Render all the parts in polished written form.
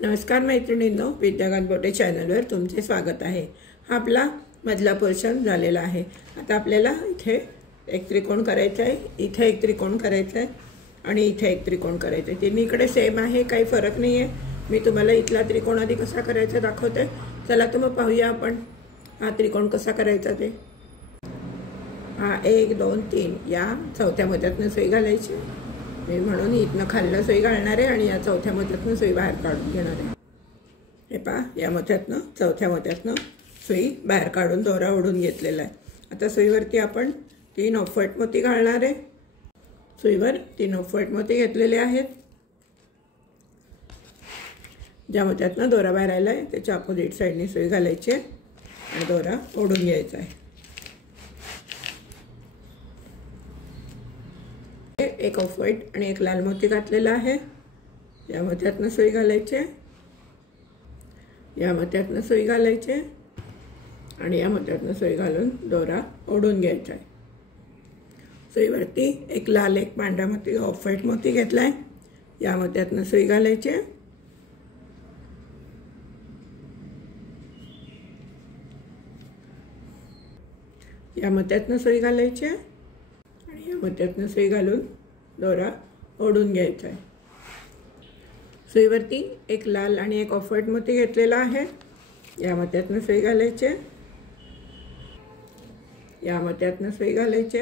नमस्कार मैत्रिणींनो, विद्यागान बोटे चॅनलवर तुमचे स्वागत आहे। हा आपला मधला पोर्शन झालेला आहे। आता आपल्याला इथे एक त्रिकोण करायचा आहे, इथे एक त्रिकोण करायचा आहे आणि इथे एक त्रिकोण करायचा आहे। तिन्हीकडे सेम आहे, काही फरक नाही आहे। मी तुम्हाला इथला त्रिकोण आधी कसा करायचा दाखवते। चला तर मग पाहूया आपण हा त्रिकोण कसा करायचा ते। हा 1 2 3 या चौथ्या मध्यातून सुई घालायची। मी म्हणून इथनं खाल्लं सुई घालणार आहे आणि या चौथ्या मध्यातून सुई बाहेर काढून घेणार आहे। हे पहा, या मध्यातून चौथ्या मध्यातून सुई बाहेर काढून दोरा ओढून घेतलेला आहे। आता सुईवरती आपण 3 ऑफव्हाईट मोती घालणार आहे। सुईवर 3 ऑफव्हाईट मोती घेतलेले आहेत। ज्या मध्यातून दोरा बाहेर आला आहे त्याच्या अपोजिट साईडने सुई घालायची आणि दोरा ओढून घ्यायचा आहे। एक ऑफव्हाईट आणि एक लाल मोती घातलेला आहे। या मध्यातून सुई घालायची, या मध्यातून सुई घालायची आणि या मध्यातून सुई घालून दोरा ओढून घ्यायचा आहे। सुईवरती एक लाल एक पांढरा मोती ऑफव्हाईट मोती घेतलाय। या मध्यातून सुई घालायची, या मध्यातून सुई घालायची आणि या मध्यातून सुई घालून दोरा ओढून घ्यायचा आहे। सुईवरती एक लाल आणि एक ऑफव्हाईट मोती घेतलेला आहे। या मध्यातून सुई घालायची, या मध्यातून सुई घालायची,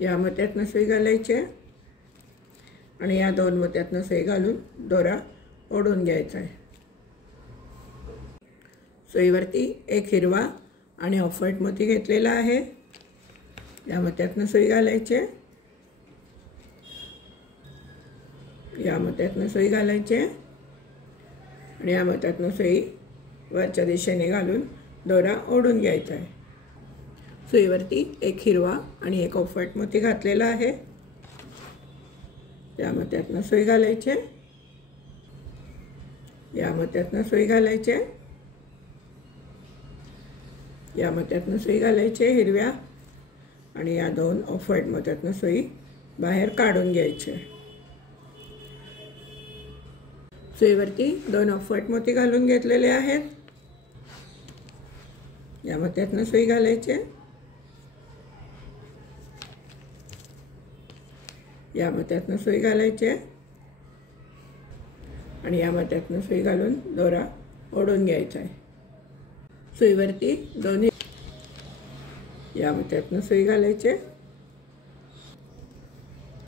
या मध्यातून सुई घालायची आणि या दोन मध्यातून सुई घालून दोरा ओढून घ्यायचा आहे। सुईवरती एक हिरवा आणि ऑफव्हाईट मोती घेतलेला आहे। या मध्यातून सुई घालायची, या मध्यातून सुई घालायची आणि या मध्यातून सुई वरच्या दिशेने घालून दोरा ओढून घ्यायचा आहे। सुईवरती एक हिरवा आणि एक ऑफव्हाईट मोती घातलेला आहे। या मध्यातून सुई घालायची, या मध्यातून सुई घालायची, या मध्यातून सुई घालायची हिरव्या आणि या दोन ऑफव्हाईट मध्यातून सुई बाहेर काढून घ्यायची। सुईवरती 2 ऑफव्हाईट मोती घालून घेतलेले आहेत। या मध्यातून सुई घालायची, या मध्यातून सुई घालायची आणि या मध्यातून सुई घालून दोरा ओढून घ्यायचा आहे। सुईवरती दोन्ही या मध्यातून सुई घालायची,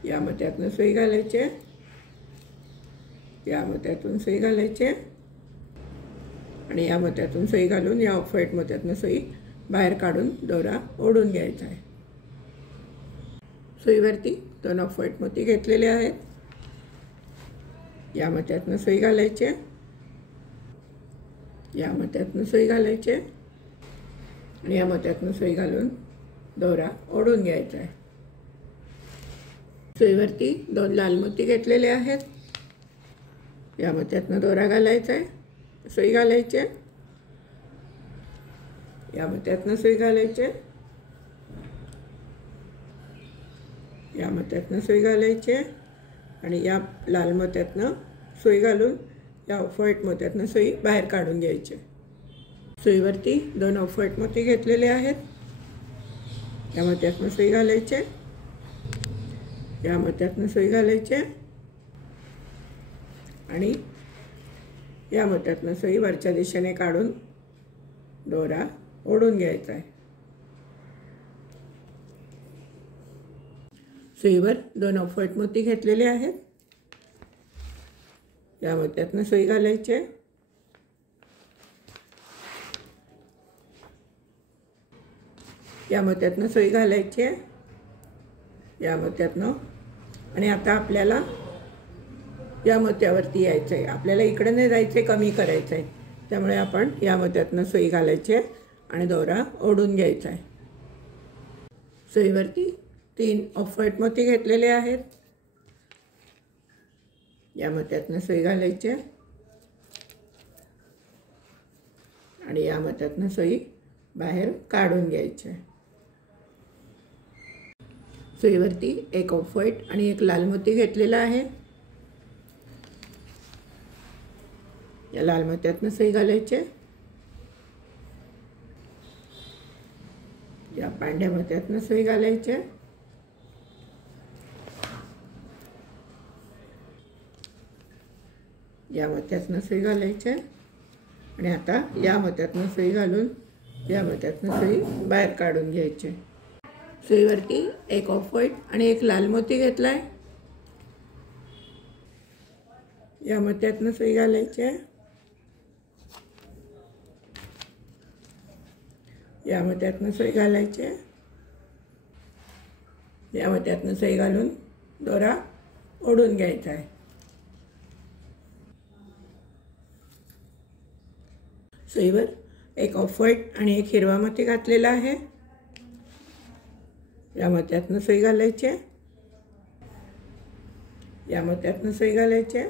या मध्यातून सुई घालायची, या मध्यातून सुई घालायची आणि या मध्यातून सुई घालून या ऑफव्हाईट मध्यातून सुई बाहेर काढून दोरा ओढून घ्यायचा आहे। सुईवरती 2 ऑफव्हाईट मोती घेतलेले आहेत। या मध्यातून सुई घालायची, या मध्यातून सुई घालायची आणि या मध्यातून सुई घालून दोरा ओढून घ्यायचा आहे। सुईवरती 2 लाल मोती घेतलेले आहेत। या मध्यातून दोरा घालायचा आहे, सुई घालायची, या मध्यातून सुई घालायची, या मध्यातून सुई घालायची आणि या लाल मोत्यातून सुई घालून या ऑफव्हाईट मोत्यातून सुई बाहेर काढून घ्यायची। सुईवरती 2 ऑफव्हाईट मोती घेतलेले आहेत। या मध्यातून सुई घालायची, या मध्यातून सुई घालायची आणि या मध्यातून सुई वरच्या दिशेने काढून दोरा ओढून घ्यायचा आहे। सुईवर 2 ऑफव्हाईट मोती घेतलेले आहेत। या मध्यातून सुई घालायची, या मध्यातून सुई घालायची, या मध्यातून आणि आता आपल्याला या मध्यावरती यायचं आहे। आपल्याला इकडे नाही जायचं, कमी करायचं आहे, त्यामुळे आपण या मध्यातून सुई घालायची आणि दोरा ओढून घ्यायचा आहे। सुईवरती 3 ऑफव्हाईट मोती घेतलेले आहेत। या मध्यातून सुई घालायची आणि या मध्यातून सुई बाहेर काढून घ्यायची। सुईवरती एक ऑफव्हाईट आणि एक लाल मोती घेतलेला आहे। या लाल मोत्यातनं सुई घालायचे, या पांढऱ्या मोत्यातनं सुई घालायचे, या मोत्यातनं सुई घालायचे आणि आता या मोत्यातनं सुई घालून या मोत्यातनं सुई बाहेर काढून घ्यायचे। सुईवरती एक ऑफ व्हाईट आणि एक लाल मोती घेतलाय, या मोत्यातनं सुई घालायचे, या मोत्यातनं सुई घालायचे, या मोत्यातनं सुई घालून दोरा ओढून घ्यायचा आहे। सुईवर एक ऑफ व्हाईट आणि एक हिरवा मोती घातलेला आहे, या मोत्यातनं सुई घालायचे, या मोत्यातनं सुई घालायचे,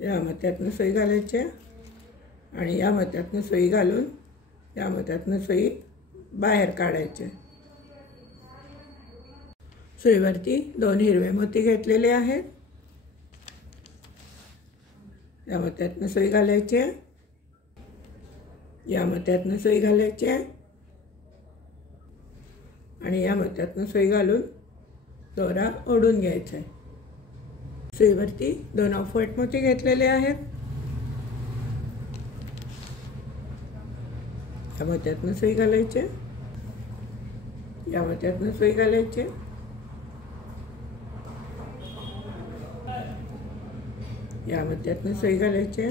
या मोत्यातनं सुई घालायचे आणि या मोत्यातनं सुई घालून या मोत्यातनं सुई बाहेर काढायचे। सुईवरती 2 हिरवे मोती घेतलेले आहेत, या मोत्यातनं सुई घालायचे, या मोत्यातनं सुई घालायचे आणि या मोत्यातनं सुई घालून दोरा ओढून घ्यायचा आहे। सुईवरती 2 ऑफ व्हाईट मोती घेतलेले आहेत, या मोत्यातनं सुई घालायचे, या मोत्यातनं सुई घालायचे, या मोत्यातनं सुई घालायचे,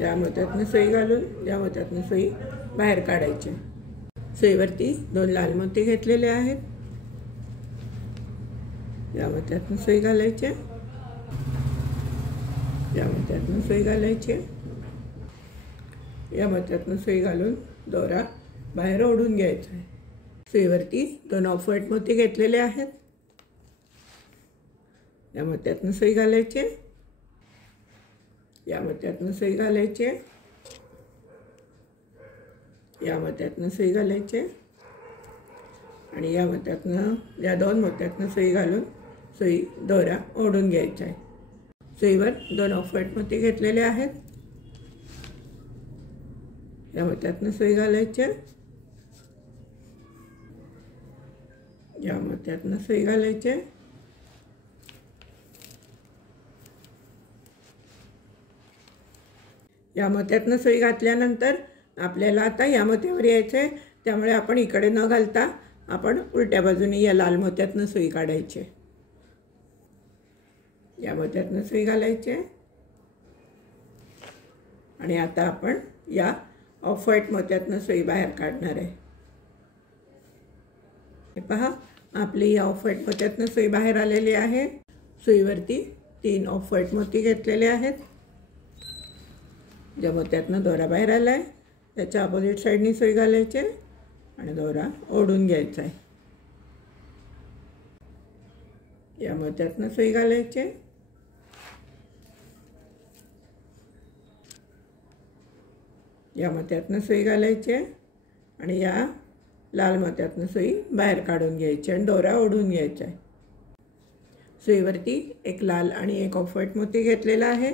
या मोत्यातनं सुई घालून या मोत्यातनं सुई बाहेर काढायचे। सुईवरती 2 लाल मोती घेतलेले आहेत, या मोत्यातनं सुई घालायचे, या मोत्यातनं सुई घालायचे, या मोत्यातनं सुई घालून दोरा बाहेर ओढून घ्यायचा आहे। सुईवरती 2 ऑफ व्हाईट मोती घेतलेले आहेत, या मोत्यातनं सुई घालायचे, या मोत्यातनं सुई घालायचे, या मोत्यातनं सुई घालायचे आणि या मोत्यातनं या 2 मोत्यातनं सुई घालून सुई दोरा ओढून घ्यायचा आहे। सुईवर 2 ऑफ व्हाईट मोती घेतलेले आहेत, या मोत्यातनं सुई घालायचे, या मोत्यातनं सुई घालायचे, या मोत्यातनं सुई घातल्यानंतर आपल्याला आता या मोत्यावर यायचं आहे, त्यामुळे आपण इकडे न घालता आपण उलट्या बाजूने या लाल मोत्यातनं सुई काढायची। या मोत्यातनं सुई घालायचे आणि आता आपण या ऑफ व्हाईट मोत्यातनं सुई बाहेर काढणार आहे। हे पहा, आपली या ऑफ व्हाईट मोत्यातनं सुई बाहेर आलेली आहे। सुईवरती 3 ऑफ व्हाईट मोती घेतलेले आहेत, ज्या मोत्यातनं दोरा बाहेर आला आहे त्याच्या अपोजिट साईडनी सुई घालायचे आणि दोरा ओढून घ्यायचा आहे। या मोत्यातनं सुई घालायचे, या मोत्यातनं सुई घालायचे आणि या लाल मोत्यातनं सुई बाहेर काढून घ्यायची आणि दोरा ओढून घ्यायचा आहे। सुईवरती एक लाल आणि एक ऑफ व्हाईट मोती घेतलेला आहे,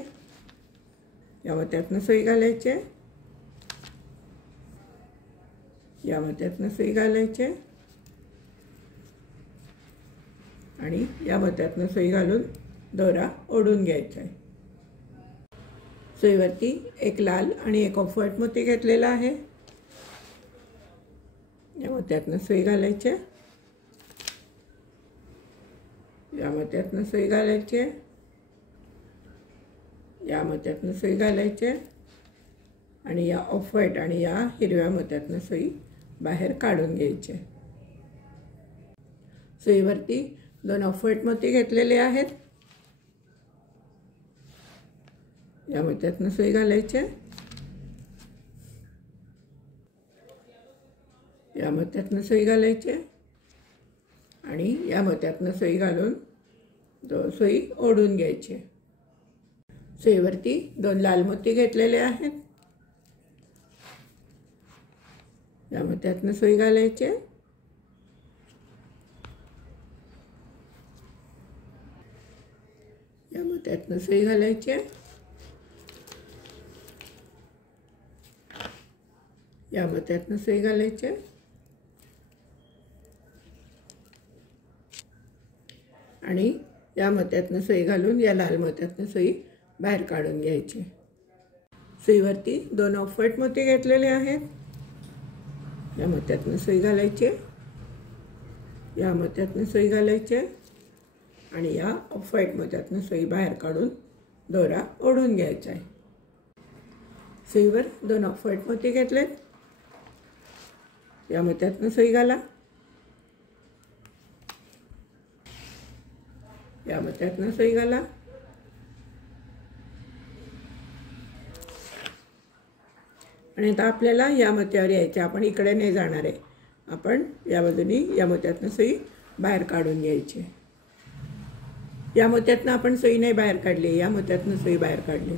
या मोत्यातनं सुई घालायचे, या मोत्यातनं सुई घालायचे आणि या मोत्यातनं सुई घालून दोरा ओढून घ्यायचा आहे। सुईवरती एक लाल आणि एक ऑफ व्हाईट मोती घेतलेला आहे, या मोत्यातनं सुई घालायचे, या मोत्यातनं सुई घालायचे, या मोत्यातनं सुई घालायचे आणि या ऑफ व्हाईट आणि या हिरव्या मोत्यातनं सुई बाहेर काढून घ्यायचे। सुईवरती 2 ऑफ व्हाईट मोती घेतलेले आहेत, या मोत्यातनं सुई घालायचे, या मोत्यातनं सुई घालायचे आणि या मोत्यातनं सुई घालून सुई ओढून घ्यायची। सुईवरती 2 लाल मोती घेतलेले आहेत, या मोत्यातनं सुई घालायचे, या मोत्यातनं सुई घालायची आहे. या मोत्यातनं सुई घालायची आहे. आणि या मोत्यातनं सुई घालून या लाल मोत्यातनं सुई बाहेर काढून घ्यायची. सुईवरती 2 ऑफ व्हाईट मोती घेतलेले आहेत. या मोत्यातनं सुई घालायची आहे. या मोत्यातनं सुई घालायची आहे. आणि या ऑफ व्हाईट मोत्यातनं सुई बाहेर काढून दोरा ओढून घ्यायचा आहे. सुईवर 2 ऑफ व्हाईट मोती घेतलेत. या मोत्यातनं सुई घाला. या मोत्यातनं सुई घाला. आणि आता आपल्याला या मोत्यावर यायचे. आपण इकडे नाही जाणार आहे. आपण या बाजूनी या मोत्यातनं सुई बाहेर काढून घ्यायची. या मोत्यातनं आपण सुई नाही बाहेर काढली. या मोत्यातनं सुई बाहेर काढली.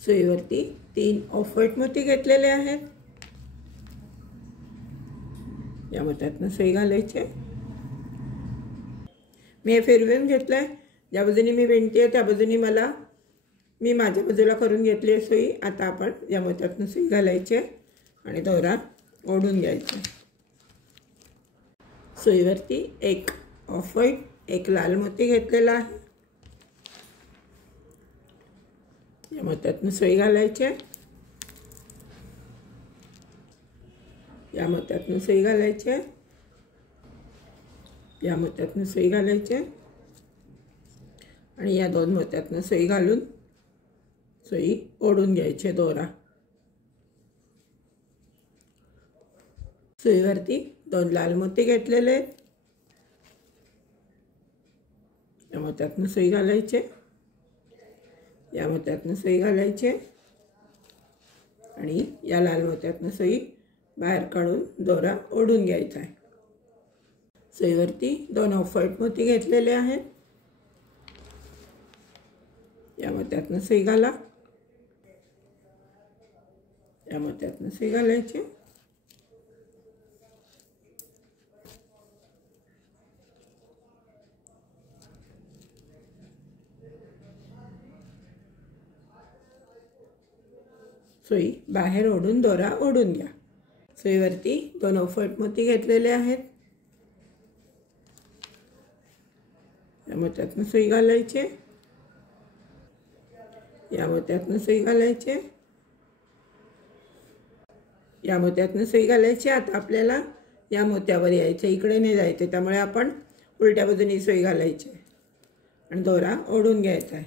सुईवरती 3 ऑफ व्हाईट मोती घेतलेले आहेत. या मोत्यातनं सुई घालायचे. मी हे फिरवून घेतलं आहे. ज्या बाजूने मी विणते आहे त्या बाजूने मी माझ्या बाजूला करून घेतली आहे सुई. आता आपण या मोत्यातनं सुई घालायची आणि दोरा ओढून घ्यायचा. सुईवरती 1 ऑफ व्हाईट 1 लाल मोती घेतलेला आहे. या मोत्यातनं सुई घालायची. या मोत्यातनं सुई घालायची. या मोत्यातनं सुई घालायची आणि या 2 मोत्यातनं सुई घालून सुई ओढून घ्यायची दोरा. सुईवरती 2 लाल मोती घेतलेले आहेत. या मोत्यातनं सुई घालायचे. या मोत्यातनं सुई घालायचे आणि या लाल मोत्यातनं सुई बाहेर काढून दोरा ओढून घ्यायचा आहे. सुईवरती 2 ऑफ व्हाईट मोती घेतलेले आहेत. या मोत्यातनं सुई घाला. या मोत्यातनं सुई घालायची. सुई बाहेर ओढून दोरा ओढून घ्या. सुईवरती 2 ऑफ व्हाईट मोती घेतलेले आहेत. या मोत्यातनं सुई घालायची. या मोत्यातनं सुई घालायची. या मोत्यातनं सुई घालायची. आता आपल्याला या मोत्यावर यायचं. इकडे नाही जायचं. त्यामुळे आपण उलट्या बाजूने सुई घालायची आणि दोरा ओढून घ्यायचा आहे.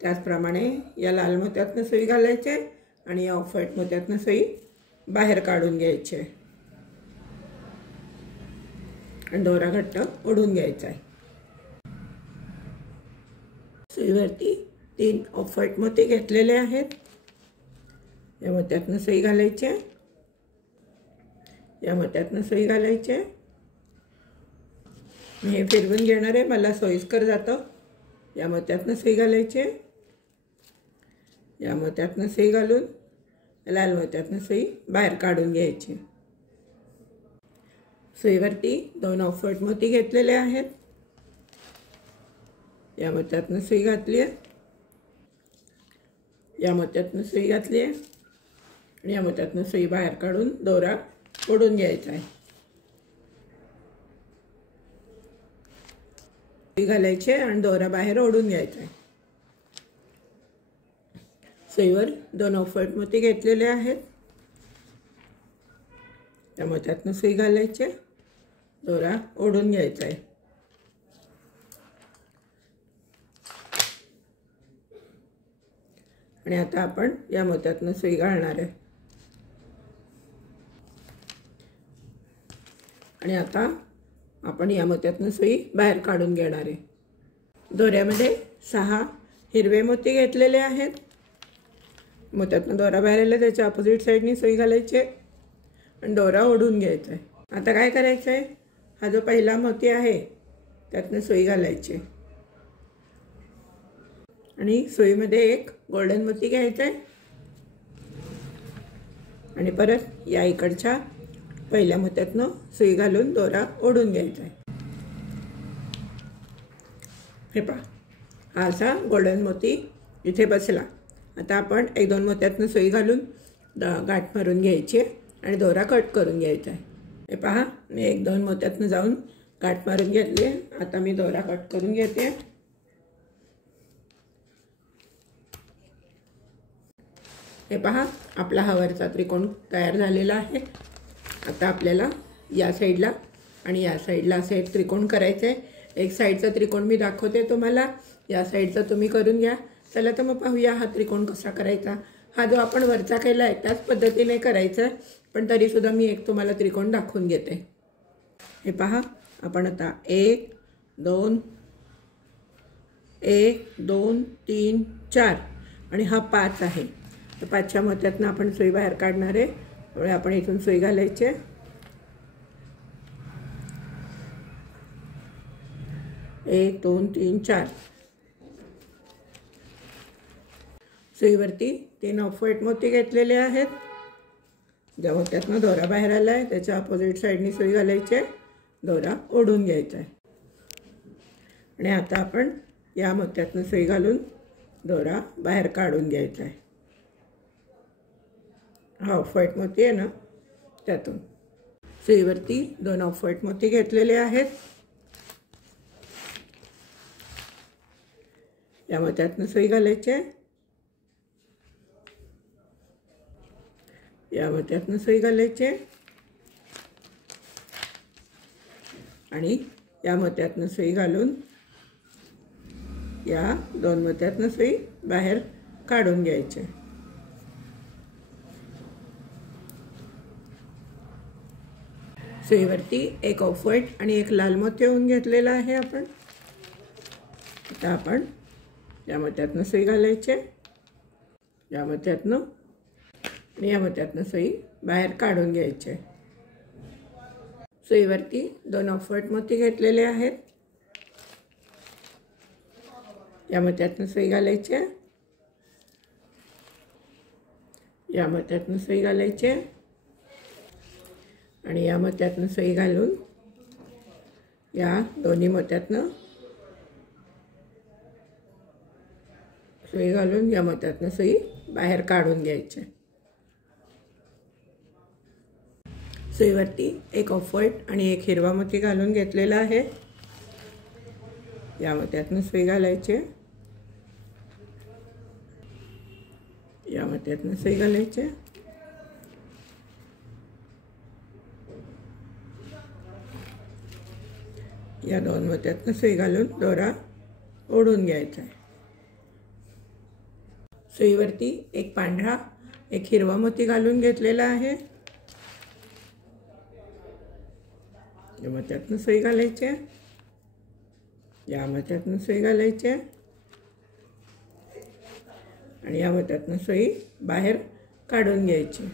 त्याचप्रमाणे या लाल मोत्यातनं सुई घालायची आणि या ऑफ व्हाईट मोत्यातनं सुई बाहेर काढून घ्यायची आणि दोरा घट्ट ओढून घ्यायचा आहे. सुईवरती 3 ऑफ व्हाईट मोती घेतलेले आहेत. या मोत्यातनं सुई घालायची. या मोत्यातनं सुई घालायची. मी हे फिरवून घेणार आहे. मला सोयीस्कर जातं. या मोत्यातनं सुई घालायची. या मोत्यातनं सुई घालून लाल मोत्यातनं सुई बाहेर काढून घ्यायची. सुईवरती 2 ऑफ व्हाईट मोती घेतलेले आहेत. या मोत्यातनं सुई घातली आहे. या मोत्यातनं सुई घातली आहे आणि या मोत्यातनं सुई बाहेर काढून दोरा ओढून घ्यायचा आहे. सुई घालायची आणि दोरा बाहेर ओढून घ्यायचा आहे. सुईवर 2 ऑफ व्हाईट मोती घेतलेले आहेत. या मोत्यातनं सुई घालायची. दोरा ओढून घ्यायचा आहे. आणि आता आपण या मोत्यातनं सुई घालणार आहे. आणि आता आपण या मोत्यातनं सुई बाहेर काढून घेणार आहे. दोऱ्यामध्ये 6 हिरवे मोती घेतलेले आहेत. मोत्यातनं दोरा बाहेर आला त्याच्या अपोजिट साईडनी सुई घालायची आणि दोरा ओढून घ्यायचा आहे. आता काय करायचं आहे, हा जो पहिला मोती आहे त्यातनं सुई घालायची आणि सुईमध्ये एक गोल्डन मोती घ्यायचा आहे आणि परत या इकडच्या पहिल्या मोत्यातनं सुई घालून दोरा ओढून घ्यायचा आहे. हे पहा, हा असा गोल्डन मोती इथे बसला। आता आपण 1-2 मोत्यातनं सुई घालून गाठ मारून घ्यायची आणि दोरा कट करून घ्यायचा आहे। हे पहा, मी 1-2 मोत्यातनं जाऊन गाठ मारून घेतली। आता मी दोरा कट करून घेते। हे पहा, आपला हा वरचा त्रिकोण तयार झालेला आहे। आता आपल्याला या साईडला आणि या साईडला असे एक त्रिकोण करायचे आहे। एक साईडचा त्रिकोण मी दाखवते तुम्हाला, या साईडचा तुम्ही करून घ्या। चला तर मग पाहूया हा त्रिकोण कसा करायचा। हा जो आपण वरचा केला आहे त्याच पद्धतीने करायचा आहे, पण तरीसुद्धा मी एक तुम्हाला त्रिकोण दाखवून घेते। हे पहा, आपण आता 1 2 3 4 आणि हा 5 आहे। तर 5च्या मोत्यातनं आपण सुई बाहेर काढणार आहे, त्यामुळे आपण इथून सुई घालायची। 1 2 3 4 सुईवरती 3 ऑफ व्हाईट मोती घेतलेले आहेत। ज्या मोत्यातनं दोरा बाहेर आला आहे त्याच्या अपोजिट साईडनी सुई घालायची, दोरा ओढून घ्यायचा आहे। आणि आता आपण या मोत्यातनं सुई घालून दोरा बाहेर काढून घ्यायचा आहे। हा ऑफ व्हाईट मोती आहे ना, त्यातून सुईवरती 2 ऑफ व्हाईट मोती घेतलेले आहेत। या मोत्यातनं सुई घालायची, या मोत्यातनं सुई घालायची आणि या मोत्यातनं सुई घालून या 2 मोत्यातनं सुई बाहेर काढून घ्यायची। सुईवरती 1 ऑफ व्हाईट आणि 1 लाल मोती होऊन घेतलेला आहे आपण। आता आपण या मोत्यातनं सुई घालायची, या मोत्यातनं आणि या मोत्यातनं सुई बाहेर काढून घ्यायची। सुईवरती 2 ऑफ व्हाईट मोती घेतलेले आहेत। या मोत्यातनं सुई घालायची, या मोत्यातनं सुई घालायची आणि या मोत्यातनं सुई घालून या दोन्ही मोत्यातनं सुई घालून या मोत्यातनं सुई बाहेर काढून घ्यायची। सुईवरती 1 ऑफ व्हाईट आणि 1 हिरवा मोती घालून घेतलेला आहे। या मोत्यातनं सुई घालायची, या मोत्यातनं सुई घालायची या 2 मोत्यातनं सुई घालून दोरा ओढून घ्यायचा आहे। सुईवरती 1 पांढरा 1 हिरवा मोती घालून घेतलेला आहे। या मोत्यातनं सुई घालायची, या मोत्यातनं सुई घालायची आणि या मोत्यातनं सुई बाहेर काढून घ्यायची।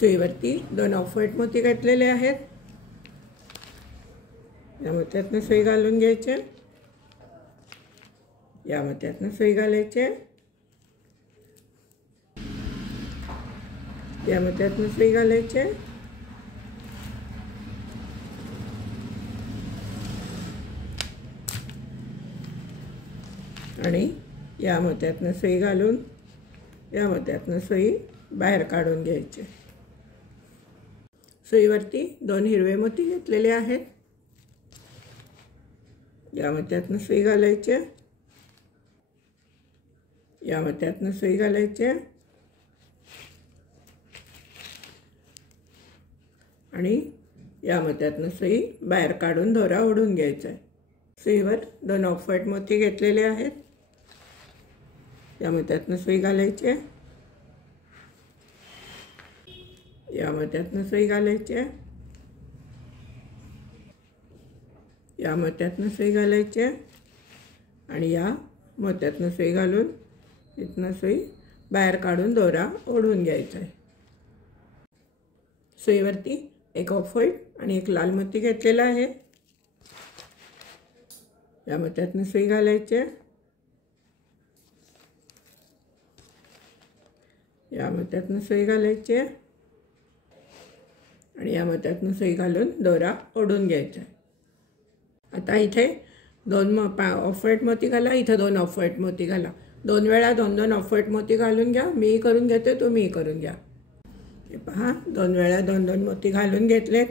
सुईवरती 2 ऑफ व्हाईट मोती घातलेले आहेत। या मोत्यातनं सुई घालून घ्यायचे, या मोत्यातनं सुई घालायची, या मोत्यातनं सुई घालायची आणि या मोत्यातनं सुई घालून या मोत्यातनं सुई बाहेर काढून घ्यायची। सुईवरती 2 हिरवे मोती घेतलेले आहेत। या मोत्यातनं सुई घालायची, या मोत्यातनं सुई घालायची आणि या मोत्यातनं सुई बाहेर काढून दोरा ओढून घ्यायचा आहे। सुईवर 2 ऑफ व्हाईट मोती घेतलेले आहेत। या मोत्यातनं सुई घालायची, या मोत्यातनं सुई घालायची, या मोत्यातनं सुई घालायची आणि या मोत्यातनं सुई घालून इथनं सुई बाहेर काढून दोरा ओढून घ्यायचा आहे। सुईवरती 1 ऑफ व्हाईट आणि 1 लाल मोती घेतलेला आहे। या मोत्यातनं सुई घालायची, या मोत्यातनं सुई घालायची आणि या मोत्यातनं सुई घालून दोरा ओढून घ्यायचा आहे। आता इथे 2 ऑफ व्हाईट मोती घाला, इथं 2 ऑफ व्हाईट मोती घाला. 2 वेळा 2 ऑफ व्हाईट मोती घालून घ्या. मी करून घेते, तुम्ही करून घ्या. हे पहा, 2 वेळा 2 मोती घालून घेतलेत.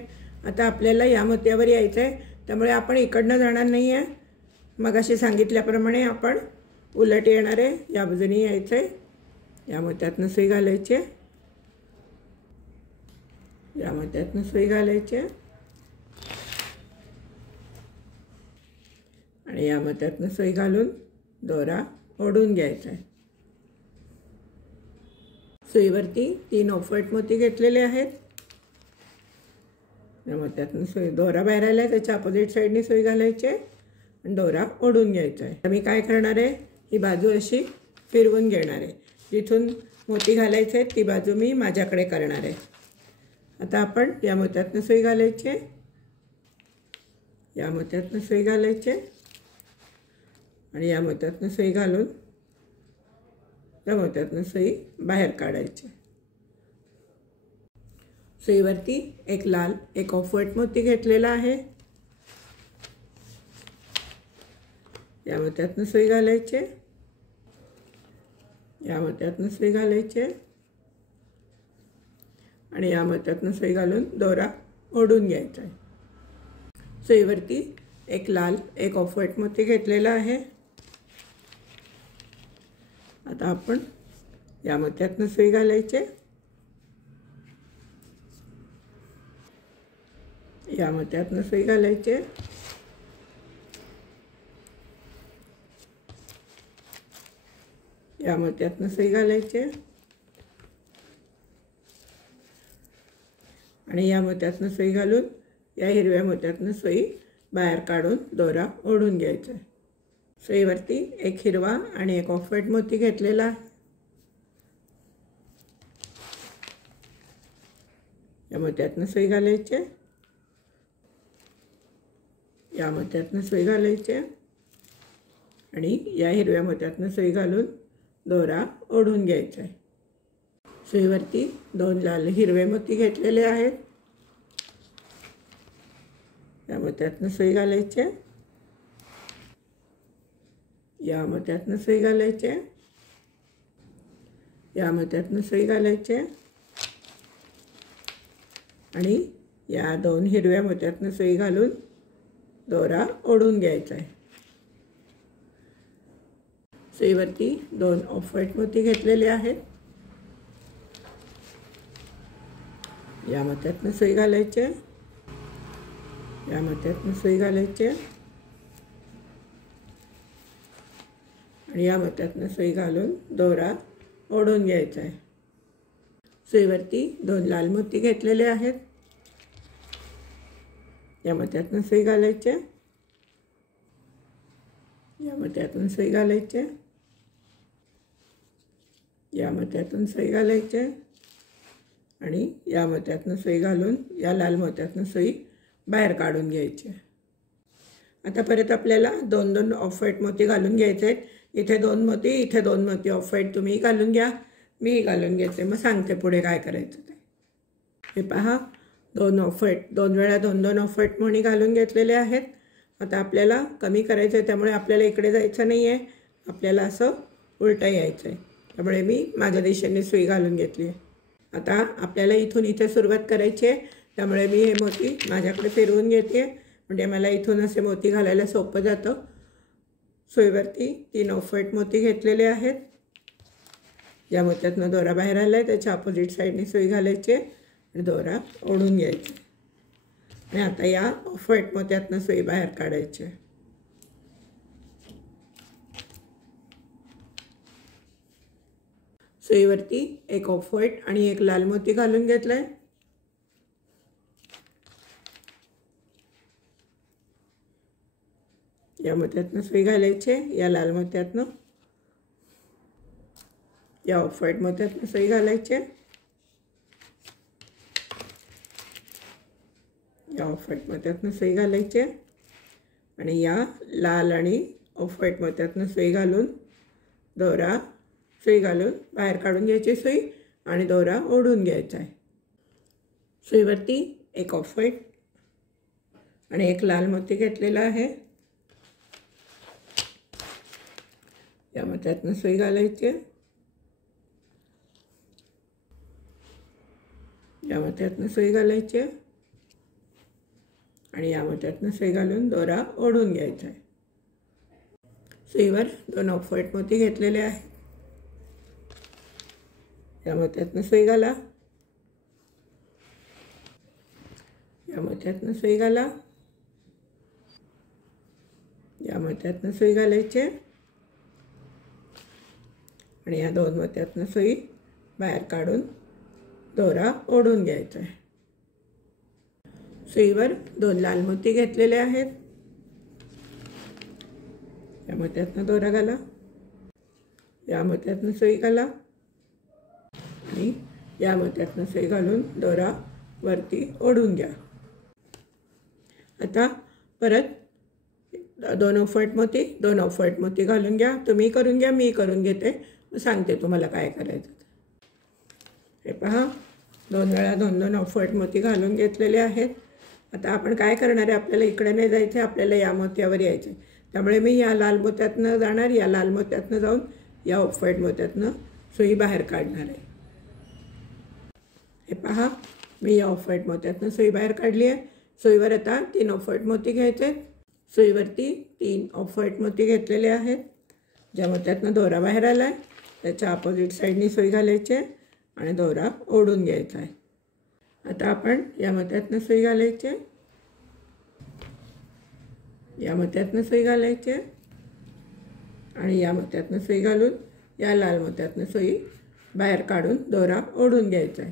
आता आपल्याला या मोत्यावर यायचं आहे, त्यामुळे आपण इकडनं जाणार नाही आहे. मग अशी सांगितल्याप्रमाणे आपण उलट येणार आहे. या बाजूने यायचं आहे. या मोत्यातनं सुई घालायची, या मोत्यातनं सुई घालायची आणि या मोत्यातनं सुई घालून दोरा ओढून घ्यायचा आहे. सुईवरती 3 ऑफ व्हाईट मोती घेतलेले आहेत. या मोत्यातनं सुई दोरा बाहेर आला आहे, त्याच्या अपोजिट साईडने सुई घालायची आणि दोरा ओढून घ्यायचा आहे. मी काय करणार आहे, ही बाजू अशी फिरवून घेणार आहे. जिथून मोती घालायचे आहेत ती बाजू मी माझ्याकडे करणार आहे. आता आपण या मोत्यातनं सुई घालायची, या मोत्यातनं सुई घालायची आणि या मोत्यातनं सुई घालून या मोत्यातनं सुई बाहेर काढायची. सुईवरती एक लाल, एक ऑफ व्हाईट मोती घेतलेला आहे. या मोत्यातनं सुई घालायची, या मोत्यातनं सुई घालायची आणि या मोत्यातनं सुई घालून दोरा ओढून घ्यायचा आहे. सुईवरती एक लाल, एक ऑफ व्हाईट मोती घेतलेला आहे. आता आपण या मोत्यातनं सुई घालायची, या मोत्यातनं सुई घालायची या मोत्यातनं सुई घालायची आणि या मोत्यातनं सुई घालून या हिरव्या मोत्यातनं सुई बाहेर काढून दोरा ओढून घ्यायचा आहे. सुईवरती एक हिरवा आणि एक ऑफ व्हाईट मोती घेतलेला आहे. या मोत्यातनं सुई घालायची, या मोत्यातनं सुई घालायची आणि या हिरव्या मोत्यातनं सुई घालून दोरा ओढून घ्यायचा आहे. सुईवरती 2 लाल हिरवे मोती घेतलेले आहेत. या मोत्यातनं सुई घालायची, या मोत्यातनं सुई घालायची, या मोत्यातनं सुई घालायची आणि या 2 हिरव्या मोत्यातनं सुई घालून दोरा ओढून घ्यायचा आहे. सुईवरती 2 ऑफ व्हाईट मोती घेतलेले आहेत. या मोत्यातनं सुई घालायची, या मोत्यातनं सुई घालायची आणि या मोत्यातनं सुई घालून दोरा ओढून घ्यायचा आहे. सुईवरती 2 लाल मोती घेतलेले आहेत. या मोत्यातनं सुई घालायची, या मोत्यातून सुई घालायची, या मोत्यातून सुई घालायची आणि या मोत्यातनं सुई घालून या लाल मोत्यातनं सुई बाहेर काढून घ्यायची. आता परत आपल्याला 2 ऑफ व्हाईट मोती घालून घ्यायचे आहेत. इथे 2 मोती, इथे 2 मोती ऑफ व्हाईट तुम्ही घालून घ्या, मी घालून घेते. मग सांगते पुढे काय करायचं ते. हे पहा, 2 ऑफ व्हाईट, 2 वेळा 2 ऑफ व्हाईट मणी घालून घेतलेले आहेत. आता आपल्याला कमी करायचं आहे, त्यामुळे आपल्याला इकडे जायचं नाही आहे, आपल्याला असं उलटं यायचं आहे. त्यामुळे मी माझ्या दिशेने सुई घालून घेतली आहे. आता आपल्याला इथून इथे सुरुवात करायची आहे, त्यामुळे मी हे मोती माझ्याकडे फिरवून घेते, म्हणजे मला इथून असे मोती घालायला सोपं जातं. सुईवरती 3 ऑफ व्हाईट मोती घेतलेले आहेत. या मोत्यातनं दोरा बाहेर आला आहे, त्याच्या अपोजिट साईडने सुई घालायची आणि दोरा ओढून घ्यायची आणि आता या ऑफ व्हाईट मोत्यातनं सुई बाहेर काढायची. सुईवरती एक ऑफ व्हाईट आणि एक लाल मोती घालून घेतलाय. या मोत्यातनं सुई घालायची, या लाल मोत्यातनं, या ऑफ व्हाईट मोत्यातनं सुई घालायची, या ऑफ व्हाईट मोत्यातनं सुई घालायची आणि या लाल आणि ऑफ व्हाईट मोत्यातनं सुई घालून दोरा सुई घालून बाहेर काढून घ्यायची सुई आणि दोरा ओढून घ्यायचा आहे. सुईवरती एक ऑफ व्हाईट आणि एक लाल मोती घेतलेला आहे. या मोत्यातनं सुई घालायची आहे, या मोत्यातनं सुई घालायची आहे आणि या मोत्यातनं सुई घालून दोरा ओढून घ्यायचा आहे. सुईवर 2 ऑफ व्हाईट मोती घेतलेले आहेत. या मोत्यातनं सुई घाला, या मोत्यातनं सुई घाला, या मोत्यातनं सुई घालायची आणि या 2 मोत्यातनं सुई बाहेर काढून दोरा ओढून घ्यायचा आहे. सुईवर 2 लाल मोती घेतलेले आहेत. या मोत्यातनं दोरा घाला, या मोत्यातनं सुई घाला आणि या मोत्यातनं सुई घालून दोरा वरती ओढून घ्या. आता परत 2 ऑफ व्हाईट मोती 2 ऑफ व्हाईट मोती घालून घ्या. तुम्ही करून घ्या, मी करून घेते, सांगते तुम्हाला काय करायचं. हे पहा, 2 वेळा 2 ऑफ व्हाईट मोती घालून घेतलेले आहेत. आता आपण काय करणार आहे, आपल्याला इकडे नाही जायचं आहे, आपल्याला या मोत्यावर यायचं आहे. त्यामुळे मी या लाल मोत्यातनं जाणार, या लाल मोत्यातनं जाऊन या ऑफ व्हाईट मोत्यातनं सुई बाहेर काढणार आहे. हे पहा, मी या ऑफ व्हाईट मोत्यातनं सुई बाहेर काढली आहे. सुईवर आता 3 ऑफ व्हाईट मोती घ्यायचे आहेत. सुईवरती 3 ऑफ व्हाईट मोती घेतलेले आहेत. ज्या मोत्यातनं दोरा बाहेर आला आहे त्याच्या अपोजिट साईडनी सुई घालायची आहे आणि दोरा ओढून घ्यायचा आहे. आता आपण या मोत्यातनं सुई घालायची आहे, या मोत्यातनं सुई घालायची आहे आणि या मोत्यातनं सुई घालून या लाल मोत्यातनं सुई बाहेर काढून दोरा ओढून घ्यायचा आहे.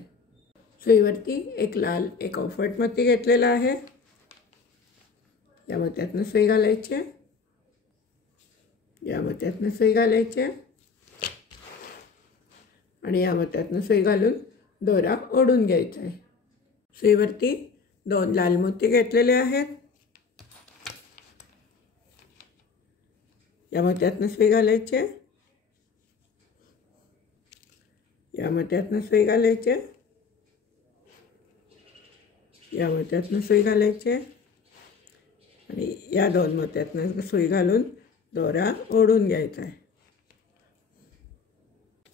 सुईवरती 1 लाल 1 ऑफ व्हाईट मोती घेतलेला आहे. या मोत्यातनं सुई घालायची आहे, या मोत्यातनं सुई घालायची आहे आणि या मोत्यातनं सुई घालून दोरा ओढून घ्यायचा आहे. सुईवरती 2 लाल मोती घेतलेले आहेत. या मोत्यातनं सुई घालायची आहे, या मोत्यातनं सुई घालायची आहे, या मोत्यातनं सुई घालायची आहे आणि या 2 मोत्यातनं सुई घालून दोरा ओढून घ्यायचा आहे.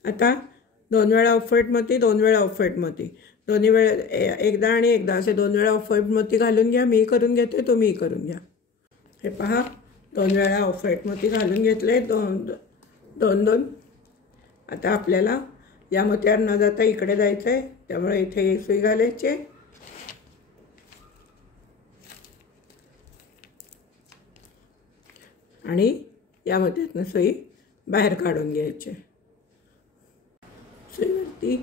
आता 2 वेळा ऑफ व्हाईट मोती 2 वेळा ऑफ व्हाईट मोती, दोन्ही वेळा एकदा आणि एकदा असे 2 वेळा ऑफ व्हाईट मोती घालून घ्या. मी करून घेते, तुम्ही करून घ्या. हे पहा, 2 वेळा ऑफ व्हाईट मोती घालून घेतले, 2 आता आपल्याला या मोत्यावर न जाता इकडे जायचं आहे, त्यामुळे इथे सुई घालायची आणि या मोत्यातनं सुई बाहेर काढून घ्यायची. सुईवरती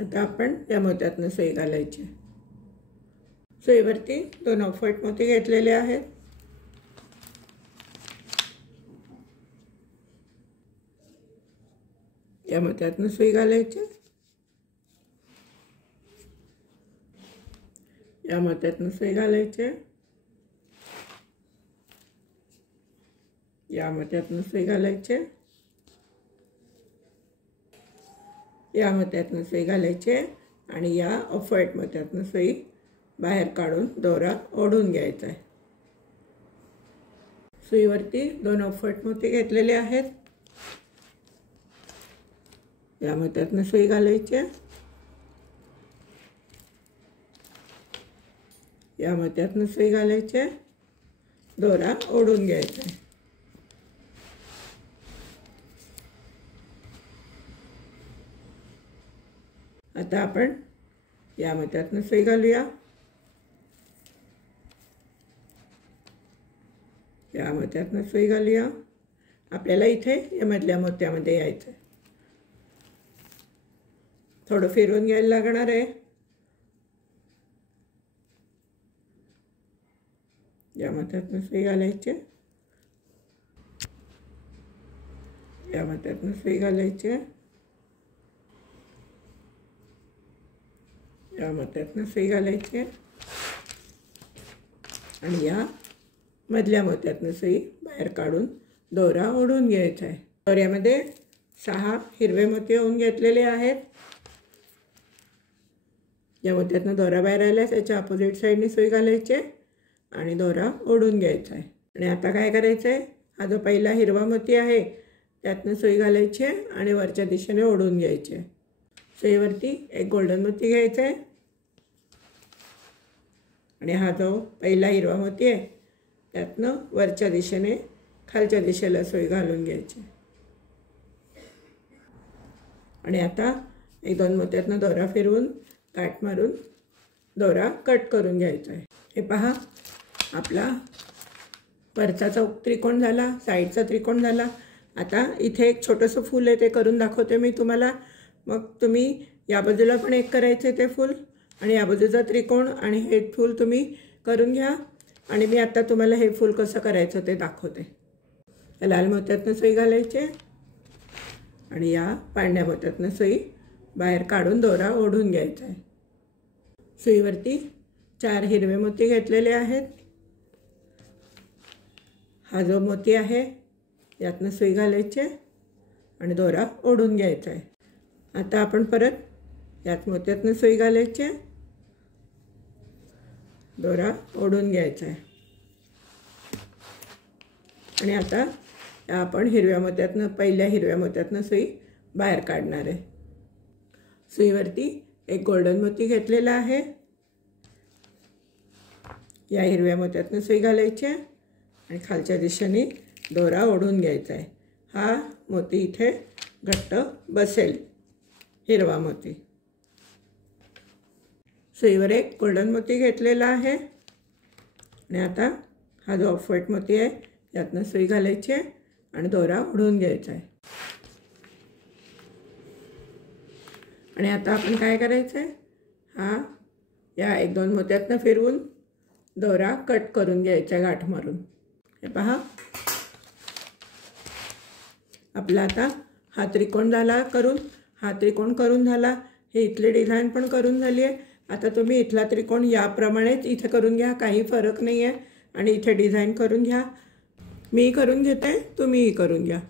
आता आपण या मोत्यातनं सुई घालायची. सुईवरती 2 ऑफ व्हाईट मोती घेतलेले आहेत. या मोत्यातनं सुई घालायची, या मोत्यातनं सुई घालायची, या मोत्यातनं सुई घालायची, या मोत्यातनं सुई घालायची आणि या ऑफ व्हाईट मोत्यातनं सुई बाहेर काढून दोरा ओढून घ्यायचा आहे. सुईवरती 2 ऑफ व्हाईट मोती घेतलेले आहेत. या मोत्यातनं सुई घालायची, या मोत्यातनं सुई घालायची, दोरा ओढून घ्यायचा आहे. आता आपण या मोत्यातनं सुई घालूया, या मोत्यातनं सुई घालूया. आपल्याला इथे या मधल्या मोत्यामध्ये यायचं आहे. थोडं फिरवून घ्यायला लागणार आहे. या मोत्यातनं सुई घालायची, या मोत्यातनं सुई घालायची, या मोत्यातनं सुई घालायची आणि या मधल्या मोत्यातनं सुई बाहेर काढून दोरा ओढून घ्यायचा आहे. दोऱ्यामध्ये 6 हिरवे मोती ओढून घेतलेले आहेत. या मोत्यातनं दोरा बाहेर आला त्याच्या अपोजिट साईडने सुई घालायची आणि दोरा ओढून घ्यायचा आहे. आणि आता काय करायचं आहे, हा जो पहिला हिरवा मोती आहे त्यातनं सुई घालायची आणि वरच्या दिशेने ओढून घ्यायचे. सुईवरती एक गोल्डन मोती घ्यायचा आहे आणि हा जो पहिला हिरवा मोती आहे त्यातनं वरच्या दिशेने खालच्या दिशेला सुई घालून घ्यायची. आणि आता एक दोन मोत्यातनं दोरा फिरवून काट मारून दोरा कट करून घ्यायचा आहे. हे पहा, आपला वरचा त्रिकोण झाला, साईडचा त्रिकोण झाला. आता इथे एक छोटंसं फूल आहे ते करून दाखवते मी तुम्हाला. मग तुम्ही या बाजूला पण एक करायचं ते फूल आणि या बाजूचा त्रिकोण आणि हे फूल तुम्ही करून घ्या. आणि मी आता तुम्हाला हे फूल कसं करायचं ते दाखवते. या लाल मोत्यातनं सुई घालायचे आणि या पांढऱ्या मोत्यातनं सुई बाहेर काढून दोरा ओढून घ्यायचा आहे. सुईवरती 4 हिरवे मोती घेतलेले आहेत. हा जो मोती आहे यातनं सुई घालायचे आणि दोरा ओढून घ्यायचा आहे. आता आपण परत यात मोत्यातनं सुई घालायचे, दोरा ओढून घ्यायचा आहे. आणि आता आपण पहिल्या हिरव्या मोत्यातनं सुई बाहेर काढणार आहे. सुईवरती एक गोल्डन मोती घेतलेला आहे. या हिरव्या मोत्यातनं सुई घालायची आणि खालच्या दिशेने दोरा ओढून घ्यायचा आहे. हा मोती इथे घट्ट बसेल, हिरवा मोती. सुईवर एक गोल्डन मोती घेतलेला आहे आणि आता हा जो ऑफ व्हाईट मोती आहे यातनं सुई घालायची आणि दोरा ओढून घ्यायचा आहे. आणि आता आपण काय करायचं आहे, या एक दोन मोत्यातनं फिरवून दोरा कट करून घ्यायचा गाठ मारून. हे पहा, आपला आता हा त्रिकोण झाला करून. हा त्रिकोण करून झाला. हे इथली डिझाईन पण करून झाली आहे. आता तुम्ही इथला त्रिकोण याप्रमाणेच इथे करून घ्या, काही फरक नाही आहे. आणि इथे डिझाईन करून घ्या. मी करून घेते, तुम्हीही करून घ्या.